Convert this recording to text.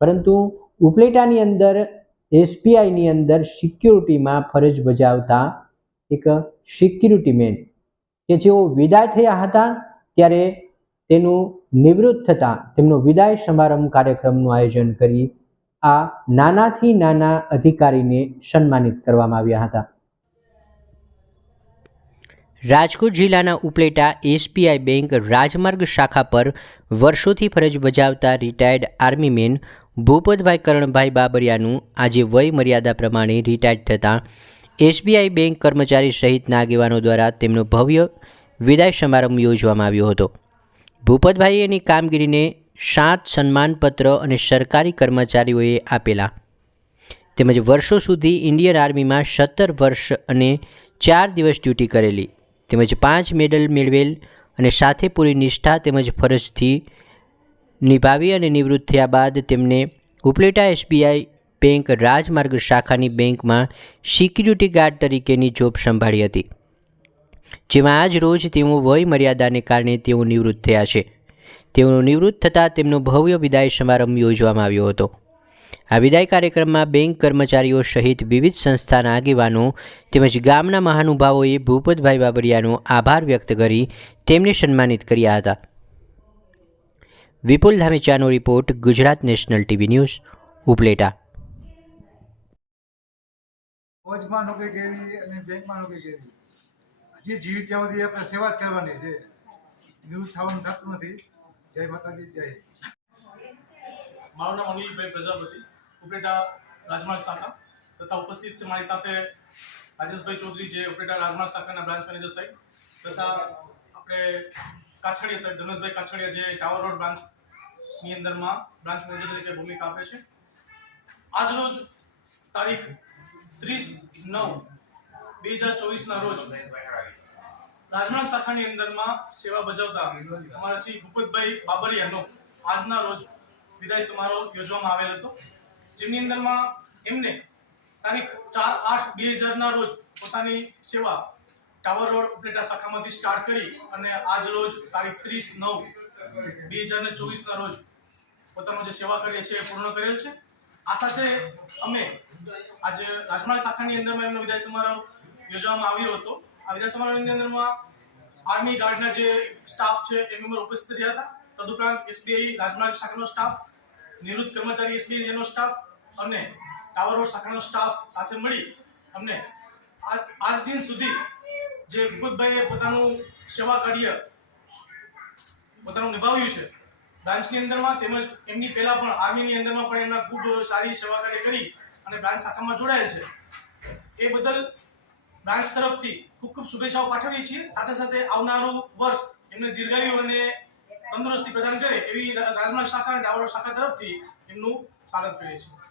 પરંતુ ઉપલેટાની અંદર એસબીઆઈની અંદર સિક્યુરિટીમાં ફરજ બજાવતા એક સિક્યુરિટી મેન કે જેઓ વિદાય થયા હતા ત્યારે તેનું નિવૃત્ત થતાં તેમનો વિદાય સમારંભ કાર્યક્રમનું આયોજન કરી આ નાનાથી નાના અધિકારીને સન્માનિત કરવામાં આવ્યા હતા। રાજકોટ જિલ્લાના ઉપલેટા એસબીઆઈ બેંક રાજમાર્ગ શાખા પર વર્ષોથી ફરજ બજાવતા retired army main Bhupatbhai Karanbhai બાબરિયાનું આજે વય મર્યાદા પ્રમાણે રિટાયર્ડ થતાં એસબીઆઈ બેંક કર્મચારી સહિતના આગેવાનો દ્વારા તેમનો ભવ્ય વિદાય સમારંભ યોજવામાં આવ્યો હતો। ભૂપતભાઈએ એની કામગીરીને 7 સન્માનપત્ર અને સરકારી કર્મચારીઓએ આપેલા તેમજ વર્ષો સુધી ઇન્ડિયન આર્મીમાં 17 વર્ષ અને 4 દિવસ ડ્યુટી કરેલી તેમજ 5 મેડલ મેળવેલ અને સાથે પૂરી નિષ્ઠા તેમજ ફરજથી નિભાવી અને નિવૃત્ત થયા બાદ તેમને ઉપલેટા એસબીઆઈ બેંક રાજમાર્ગ શાખાની બેંકમાં સિક્યુરિટી ગાર્ડ તરીકેની જોબ સંભાળી હતી, જેમાં આજ રોજ તેઓ વય મર્યાદાને કારણે તેઓ નિવૃત્ત થયા છે। તેઓ નિવૃત્ત થતાં તેમનો ભવ્ય વિદાય સમારંભ યોજવામાં આવ્યો હતો। આ વિદાય કાર્યક્રમમાં બેંક કર્મચારીઓ સહિત વિવિધ સંસ્થાના આગેવાનો તેમજ ગામના મહાનુભાવોએ ભૂપતભાઈ બાબરિયાનો આભાર વ્યક્ત કરી તેમને સન્માનિત કર્યા હતા। વિપુલ ધામેચાનો report, Gujarat national TV news, Upleta. ફોજમાં નોકરી કરી અને બેંકમાં નોકરી કરી, હજી જીવ ત્યાં સુધી આપણે સેવા જ કરવાની છે, નિવૃત્ત થવાનું થતું નથી। જય માતાજી, જય હિન્દ। મારું નામ અનિલભાઈ પ્રજાપતિ, ઉપલેટા રાજમાર્ગ શાખા તથા ઉપસ્થિત છે મારી સાથે રાજેશભાઈ ચૌધરી, જે ઉપલેટા રાજમાર્ગ શાખાના બ્રાન્ચ મેનેજર સાહેબ, તથા આપણે કાછડિયા સાહેબ, ધર્મેશભાઈ કાછડિયા, જે ટાવર રોડ બ્રાન્ચની અંદરમાં બ્રાન્ચ મેનેજર તરીકે ભૂમિકા આપે છે। આજ રોજ તારીખ 30/9/2024ના રોજ રાજમાર્ગ શાખાની અંદરમાં સેવા બજાવતા અમારા શ્રી ભૂપતભાઈ બાબરિયાનો આજના રોજ વિદાય સમારોહ યોજવામાં આવેલ હતો, જેની અંદરમાં એમને તારીખ 4/8/2000ના રોજ પોતાની સેવા ટાવર રોડ ઉપલેટા શાખામાંથી સ્ટાર્ટ કરી અને આજ રોજ તારીખ 30/9/2024ના રોજ પોતાનો જે સેવા કાર્ય છે એ પૂર્ણ કરેલ છે। આ સાથે અમે આજે રાજમાર્ગ શાખાની અંદરમાં એમનો વિદાય સમારોહ યોજવામાં આવ્યો હતો। આ વિદાય સમારોહની અંદરમાં આર્મી ગાર્ડના જે સ્ટાફ છે એ મેમ્બર ઉપસ્થિત રહ્યા હતા, તદુપરાંત એસબીઆઈ રાજમાર્ગ શાખાનો સ્ટાફ, નિવૃત્ત કર્મચારી એસબીઆઈનો સ્ટાફ અને ટાવર રોડ શાખાનો સ્ટાફ સાથે મળી અમને આજ દિન સુધી જે ભૂપતભાઈએ પોતાનું સેવા કાર્ય પોતાનું નિભાવ્યું છે બ્રાન્ચની અંદરમાં, તેમજ એમની પહેલા પણ આર્મીની અંદરમાં પણ એમના ખૂબ સારી સેવા કાર્ય કરી અને બ્રાન્ચ શાખામાં જોડાયેલ છે, એ બદલ બ્રાન્ચ તરફથી ખૂબ ખૂબ શુભેચ્છાઓ પાઠવીએ છીએ। સાથે સાથે આવનારું વર્ષ એમને દીર્ઘાયુ અને તંદુરસ્તી પ્રદાન કરે એવી રાજમાર્ગ શાખા અને ટાવર શાખા તરફથી એમનું સ્વાગત કરીએ છીએ।